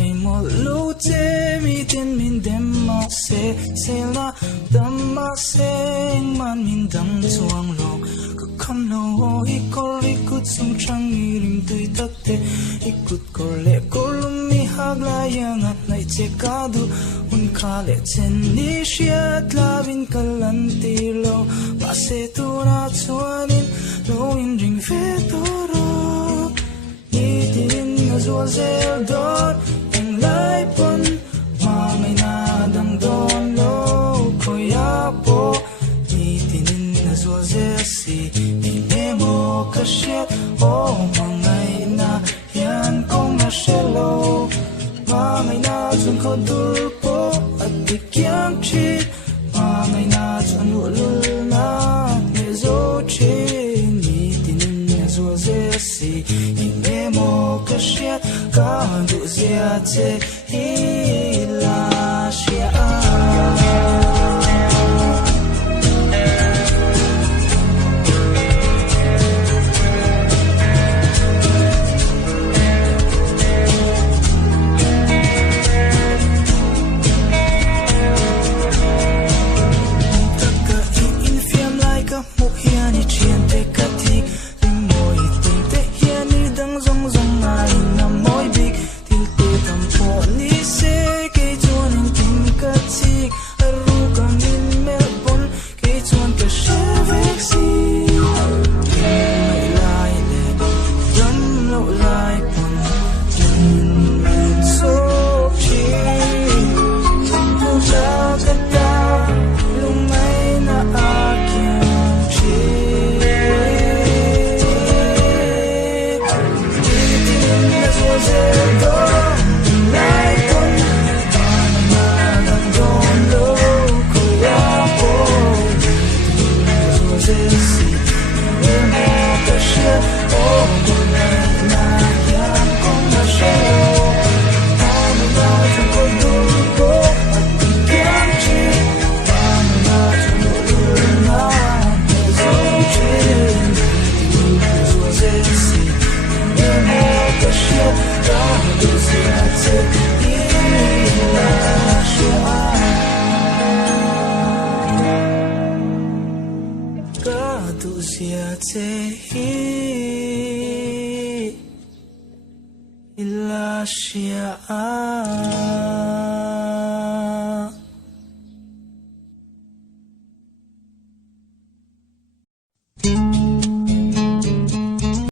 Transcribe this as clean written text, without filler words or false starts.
thấy một lúc thế mi tên mình đem mà sẽ là đam mà sẽ man mình đam chuang lòng không lâu ikol ikut sung trăng irim tui takte ikut kole kolumi hagla yangat nai chekadu un khale chen ni shiat lavin kalanti lo pase tu na chuanin lo in ring ve toro itin azul zel dot en lai pon ma ngai na dang don lo khoya po itin azul zel si kashet o mangai na yan kong na shelo mangai na chun khodur po at bikyang chi mangai na chun ulul na nezo chi ni tinin nezo zesi ime mo kashet ka du zia te ila shia Ila Shia